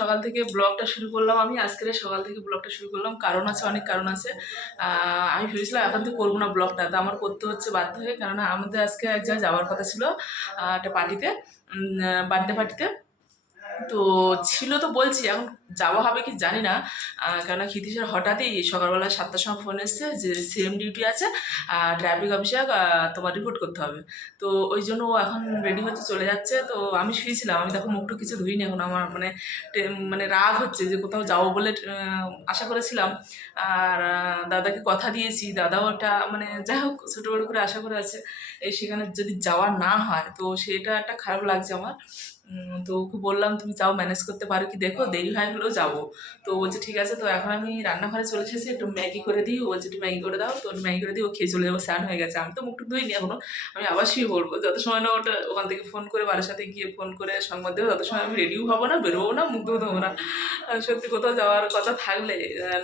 সকাল থেকে ব্লগটা শুরু করলাম আমি, আজকের সকাল থেকে ব্লগটা শুরু করলাম। কারণ আছে, অনেক কারণ আছে। আমি ভেবেছিলাম এখন তো করব না ব্লগটা, তো আমার করতে হচ্ছে বাধ্য হয়ে। কেননা আমাদের আজকে এক জায়গায় যাওয়ার কথা ছিল একটা পার্টিতে বার্থডে পার্টিতে তো ছিল তো বলছি, এখন যাওয়া হবে কি জানি না। কেননা ক্ষিতিশের হঠাৎই সকালবেলা সাতটার সময় ফোন এসছে যে সেম ডিউটি আছে, আর ট্রাফিক অফিসে তোমার রিপোর্ট করতে হবে। তো ওই জন্য ও এখন রেডি হচ্ছে, চলে যাচ্ছে। তো আমি শুয়েছিলাম, আমি দেখো মুখটু কিছু ধুইনি, এখন আমার মানে মানে রাগ হচ্ছে যে কোথাও যাব বলে আশা করেছিলাম। আর দাদাকে কথা দিয়েছি, দাদাও ওটা মানে যাই হোক ছোটো বড়ো করে আশা করে আছে। সেখানে যদি যাওয়া না হয়, তো সেটা একটা খারাপ লাগছে আমার। তো ওকে বললাম, তুমি যাও ম্যানেজ করতে পারো কি? দেখো, দেরি হয় হলেও যাব। তো বলছে, ঠিক আছে। তো এখন আমি রান্নাঘরে চলে এসেছি, একটু ম্যাগি করে দিই। ও বলছে, একটু ম্যাগি করে দাও। তো ম্যাগি করে দিই ও খেয়ে চলে যাব। স্নান হয়ে গেছে। আমি তো মুখটুক ধুইনি এখনও। আমি আবার শুয়ে পড়ব। যত সময় না ওটা ওখান থেকে ফোন করে বাড়ির সাথে গিয়ে ফোন করে সংবাদ দেবো, তত সময় আমি রেডিও হব না, বেরোবো না, মুখ ধুবো দেবো না সত্যি কোথাও যাওয়ার কথা থাকলে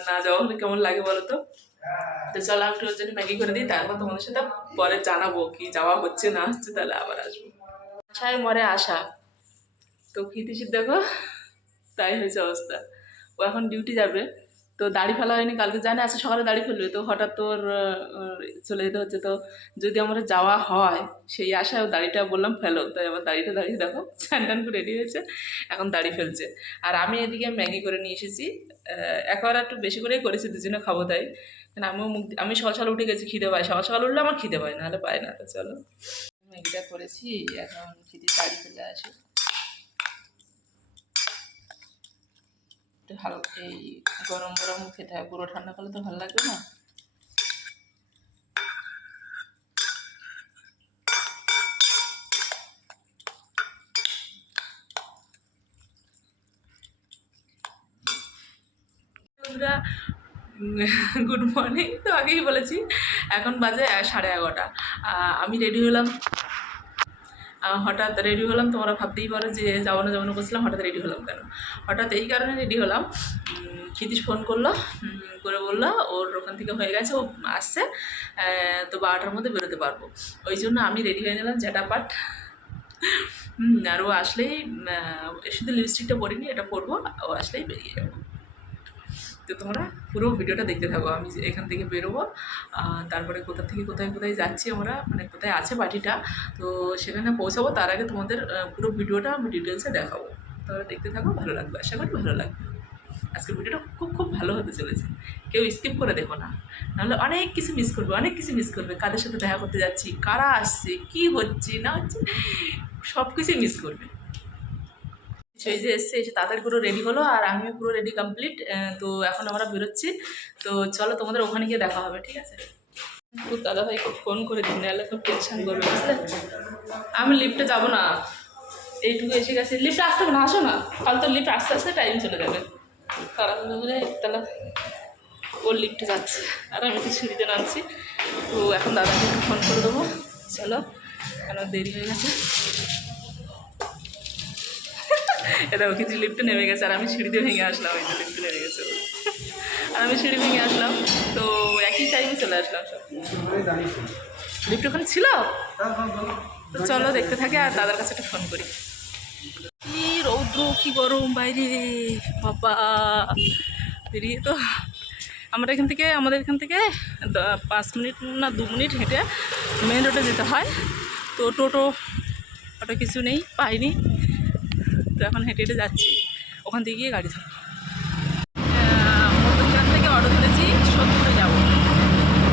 না যাওয়া হলে কেমন লাগে বলো তো? তো চলো, আমি ওর জন্য ম্যাগি করে দিই। তারপর তোমাদের সাথে পরে জানাব কি যাওয়া হচ্ছে, না হচ্ছে, তাহলে আবার আসব। আশায় মরে আশা। তো কীর্তিশির দেখো তাই হয়েছে অবস্থা। ও এখন ডিউটি যাবে। তো দাড়ি ফেলা হয়নি, কালকে জানে আছে সকালে দাড়ি ফেলবে তো হঠাৎ তোর চলে যেতে হচ্ছে। তো যদি আমার যাওয়া হয়, সেই আশায় দাড়িটা বললাম, ফেলো। তাই আবার দাড়িটা দাঁড়িয়ে দেখো স্যান ট্যান করে রেডি হয়েছে, এখন দাড়ি ফেলছে। আর আমি এদিকে ম্যাগি করে নিয়ে এসেছি। একবার একটু বেশি করেই করেছি, দুজনে খাব তাই। কারণ আমিও মুখ আমি সকাল সকাল উঠে গেছি, খিদে পাই সকাল সকাল উঠলে আমার খিদে পায়, নাহলে পায় না। তো চলো, ম্যাগিটা করেছি, এখন খিদে দাড়ি ফেলে আসি। একটু হালকা এই গরম গরম খেতে হয় পুরো ঠান্ডা করলে তো ভালো লাগবে না? Good morning. তো আগেই বলেছি, এখন বাজে সাড়ে এগারোটা। আমি রেডি হলাম। হঠাৎ রেডি হলাম। তোমরা ভাবতেই পারো যে যাব না যাব না করছিলাম, হঠাৎ রেডি হলাম কেন? হঠাৎ এই কারণে রেডি হলাম। ক্ষিতীশ ফোন করল করে বলল, ওর ওখান থেকে হয়ে গেছে, ও আসছে তো বারোটার মধ্যে বেরোতে পারব। ওই জন্য আমি রেডি হয়ে নিলাম জ্যাটাপাট আর ও আসলেই শুধু লিপস্টিকটা পরিনি, এটা পরবো, ও আসলেই বেরিয়ে যাব। তো তোমরা। পুরো ভিডিওটা দেখতে থাকো। আমি এখান থেকে বেরোবো তারপরে কোথা থেকে কোথায় কোথায় যাচ্ছি আমরা মানে কোথায় আছে পার্টিটা তো সেখানে পৌঁছাবো। তার আগে তোমাদের পুরো ভিডিওটা আমি ডিটেলসে দেখাবো। তোমরা দেখতে থাকো, ভালো লাগবে। আশা করি ভালো লাগবে। আজকের ভিডিওটা খুব খুব ভালো হতে চলেছে। কেউ স্কিপ করে দেখো না। নাহলে অনেক কিছু মিস করবে, অনেক কিছু মিস করবে। কাদের সাথে দেখা করতে যাচ্ছি, কারা আসছে, কী হচ্ছে, না হচ্ছে সব কিছুই মিস করবে। সেই যে এসছে এসে তাড়াতাড়ি পুরো রেডি হলো আর আমিও পুরো রেডি কমপ্লিট তো এখন আমরা বেরোচ্ছি। তো চলো তোমাদের ওখানে গিয়ে দেখা হবে, ঠিক আছে? খুব দাদা ভাইকে ফোন করে দিন, নাহলে খুব টেনশন করবে, বুঝলে? আমি লিফটে যাব না। এইটুকু এসে গেছে। লিফটে আসতে হবে না, আসো না। কাল তো লিফট আস্তে আস্তে টাইম চলে যাবে। তাড়াহুড়ো করে তাহলে ওর লিফটে যাচ্ছে। আর আমি তো সিঁড়িতে নামছি। তো এখন দাদাকে ফোন করে দেবো। চলো, কেন দেরি হয়ে গেছে? এটা কিছু লিফটে নেমে গেছে, আর আমি সিঁড়িতে ভেঙে আসলাম, এই যে লিফটে নেমে গেছে আর আমি সিঁড়ি ভেঙে আসলাম, তো একই টাইমে চলে আসলাম সব। লিফট ওখানে ছিল? তো চলো দেখতে থাকে, আর দাদার কাছে একটা ফোন করি। কি রৌদ্র, কি গরম, বাইরে বাবা। বেরিয়ে তো আমরা এখান থেকে, আমাদের এখান থেকে পাঁচ মিনিট না দু মিনিট হেঁটে মেন রোডে যেতে হয়। তো টোটো অটো কিছু নেই, পাইনি। তো এখন হেঁটে হেঁটে যাচ্ছি। ওখান থেকে গিয়ে গাড়ি ধরবো আহ, মধ্যমগ্রাম থেকে অটো ধরেছি সোদপুরে যাব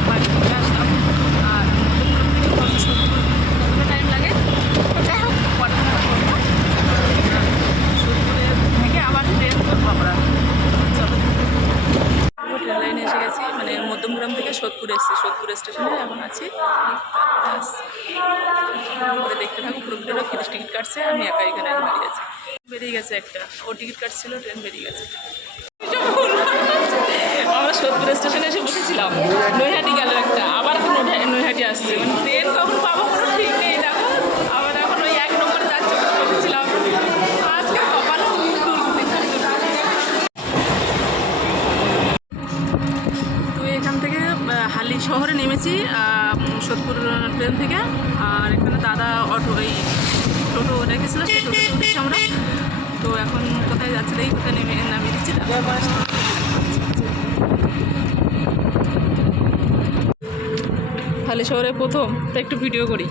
বাড়ি থেকে আসলাম আর মধ্যমগ্রাম থেকে কত সোদপুর কতটা টাইম লাগে যাই হোক কটা করব সোদপুরে থেকে আবার ট্রেন করব আমরা চলো পুরো ট্রেন লাইনে এসে গেছি মানে মধ্যমগ্রাম থেকে সোদপুর এসেছি সোদপুর স্টেশনে এখন আছি তারপরে আসছি করে দেখতে থাকো পুরো ভিডিওটা ফিনিশ টিকিট কাটছে আমি একা এখানে দাঁড়িয়ে আছি বেরিয়ে গেছে একটা ও টিকিট কাটছিল ট্রেন বেরিয়ে গেছে। শহরে প্রথম তো একটু ভিডিও করি।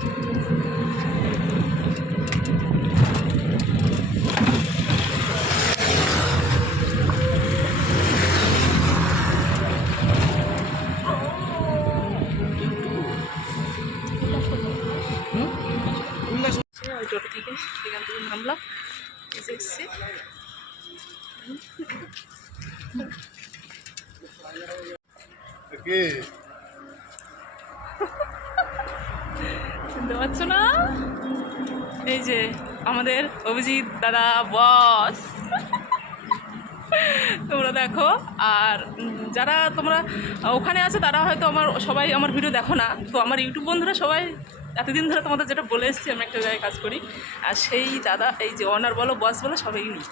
আর যারা তোমরা ওখানে আছো তারা হয়তো আমার, সবাই আমার ভিডিও দেখো না। তো আমার ইউটিউব বন্ধুরা সবাই এতদিন ধরে তোমাদের যেটা বলে এসেছি, আমি একটা জায়গায় কাজ করি। আর সেই দাদা, এই যে অনার বলো, বস বলো, সবাই নি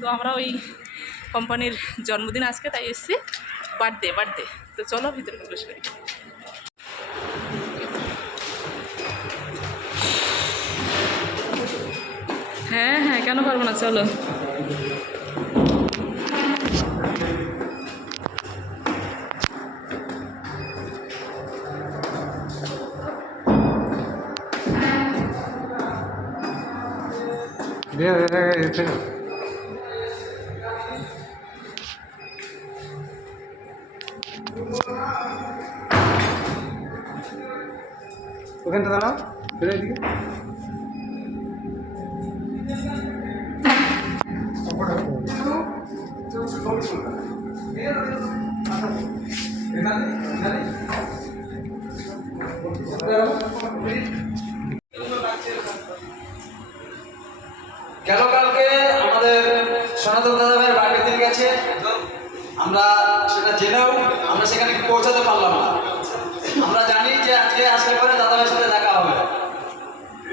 তো আমরা ওই কোম্পানির জন্মদিন আজকে, তাই এসেছি। Birthday birthday. তো চলো, ভিতরে প্রবেশ করি। হ্যাঁ হ্যাঁ কেন পারব না, চলো। ওখানটা দাঁড়াও ফিরে এদিকে। পৌঁছাতে পারলাম না। আমরা জানি যে আজকে আসলে পরে দাদাভাইয়ের সাথে দেখা হবে।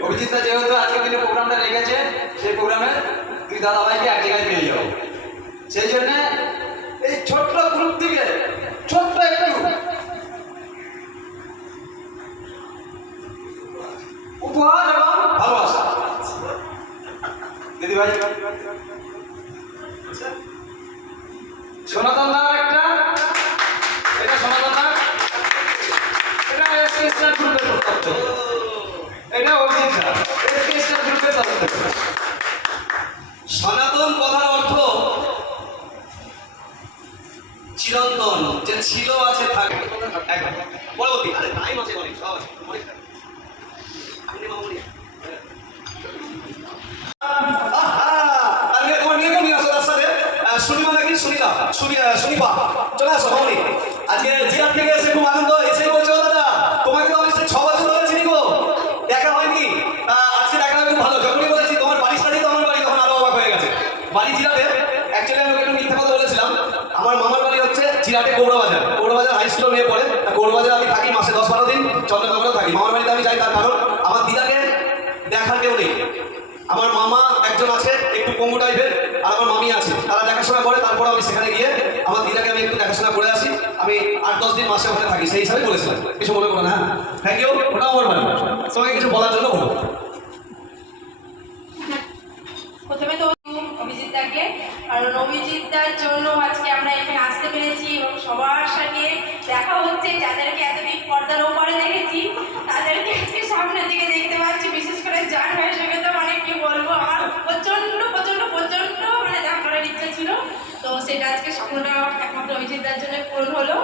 অভিজিৎ দা যেহেতু আজকের দিনে প্রোগ্রামটা রেখেছে, সেই প্রোগ্রামে তুই দাদা ভাইকে এক জায়গায় পেয়ে যাব। সেই জন্য এই ছোট্ট গ্রুপ থেকে ছোট্ট একটু উপহার এবং ভালোবাসা। দিদি ভাই সনাতন দার ছিল থাকি, সেই বলেছিলাম কিছু মনে থ্যাংক ইউ ওটাও আমার বাড়ি। সবাই কিছু বলার জন্য প্রথমে তো অভিজিৎ দাকে কারণ অভিজিৎ দার জন্য আজকে আমরা এখানে আসতে পেরেছি এবং সবার সাথে দেখা হচ্ছে। যাদেরকে এতদিন পর্দার ওপারে দেখেছি, তাদেরকে আজকে দিকে দেখতে পাচ্ছি। বিশেষ করে জান ভাইয়ের সঙ্গে তো মানে কি বলব, আমার প্রচণ্ড প্রচণ্ড প্রচণ্ড মানে দেখা করার ইচ্ছা ছিল। তো সেটা আজকে স্বপ্নটা একমাত্র অভিজিৎ দার জন্য পূরণ হলো।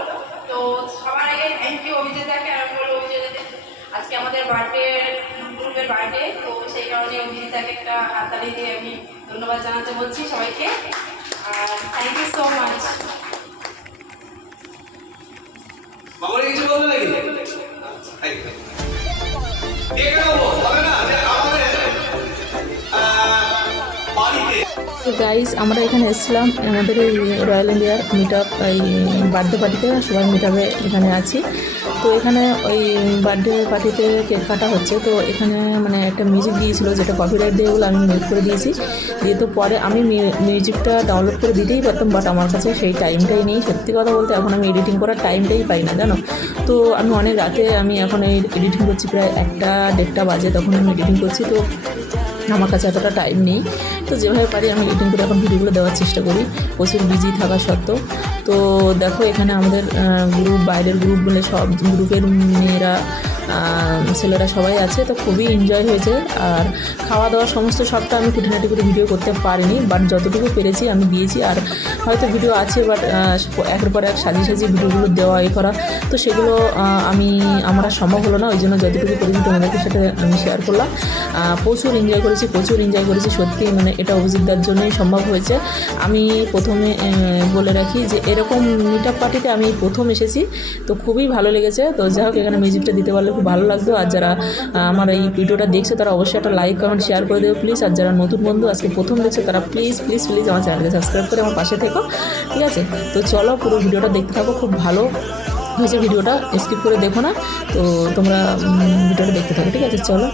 আমাদের বার্থডে গ্রুপের বার্থডে তো সেই কারণে অভিজিতাকে একটা হাততালি দিয়ে আমি ধন্যবাদ জানাতে বলছি সবাইকে। আর থ্যাংক ইউ সো মাচ মামনি, কিছু বলবে নাকি? তো গাইজ আমরা এখানে এসেছিলাম। আমাদের এই রয়্যাল ইন্ডিয়ার মিট আপ এই বার্থডে পার্টিতে সবাই মিট আপে এখানে আছি। তো এখানে ওই বার্থডে পার্টিতে কেক কাটা হচ্ছে। তো এখানে মানে একটা মিউজিক দিয়েছিল, যেটা কপিরাইট দিয়ে বলে আমি মিউট করে দিয়েছি। দিয়ে তো পরে আমি মিউ- মিউজিকটা ডাউনলোড করে দিতেই পারতাম বাট আমার কাছে সেই টাইমটাই নেই। সত্যি কথা বলতে, এখন আমি এডিটিং করার টাইমটাই পাই না, জানো? তো আমি অনেক রাতে আমি এখন এই এডিটিং করছি, প্রায় একটা দেড়টা বাজে তখন আমি এডিটিং করছি। তো আমার কাছে এতটা টাইম নেই। তো যেভাবে পারি আমি এডিটিং করে এখন ভিডিওগুলো দেওয়ার চেষ্টা করি। প্রচুর বিজি থাকা সত্ত্বেও। তো দেখো এখানে আমাদের গ্রুপ বাইরের গ্রুপ বলে সব গ্রুপের মেয়েরা ছেলেরা সবাই আছে, তো খুবই এনজয় হয়েছে। আর খাওয়া দাওয়া সমস্ত সবটা আমি খুঁটিনাটি করে ভিডিও করতে পারিনি বাট যতটুকু পেরেছি আমি দিয়েছি। আর হয়তো ভিডিও আছে বাট একের পর এক সাজিয়ে সাজিয়ে ভিডিওগুলো দেওয়া এ করা। তো সেগুলো আমি, আমার সম্ভব হলো না, ওই জন্য যতটুকু করেছি তোমাদেরকে সাথে আমি শেয়ার করলাম। প্রচুর এনজয় করেছি, প্রচুর এনজয় করেছি, সত্যি মানে এটা অভিজিৎদার জন্যই সম্ভব হয়েছে। আমি প্রথমে বলে রাখি যে এরকম মিট আপ পার্টিতে আমি প্রথম এসেছি, তো খুবই ভালো লেগেছে। তো যাই হোক, এখানে মিউজিকটা দিতে পারলে খুব ভালো লাগতো আর যারা আমার এই ভিডিওটা দেখছে, তারা অবশ্যই একটা লাইক কমেন্ট শেয়ার করে দেবে প্লিজ আর যারা নতুন বন্ধু, আজকে প্রথম দেখছে, তারা প্লিজ প্লিজ প্লিজ আমার চ্যানেলকে সাবস্ক্রাইব করে আমার পাশে থেকো, ঠিক আছে? তো চলো পুরো ভিডিওটা দেখতে থাকো, খুব ভালো হয়েছে ভিডিওটা স্কিপ করে দেখো না। তো তোমরা ভিডিওটা দেখতে থাকো, ঠিক আছে? চলো।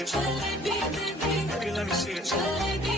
it. Baby, let me see it.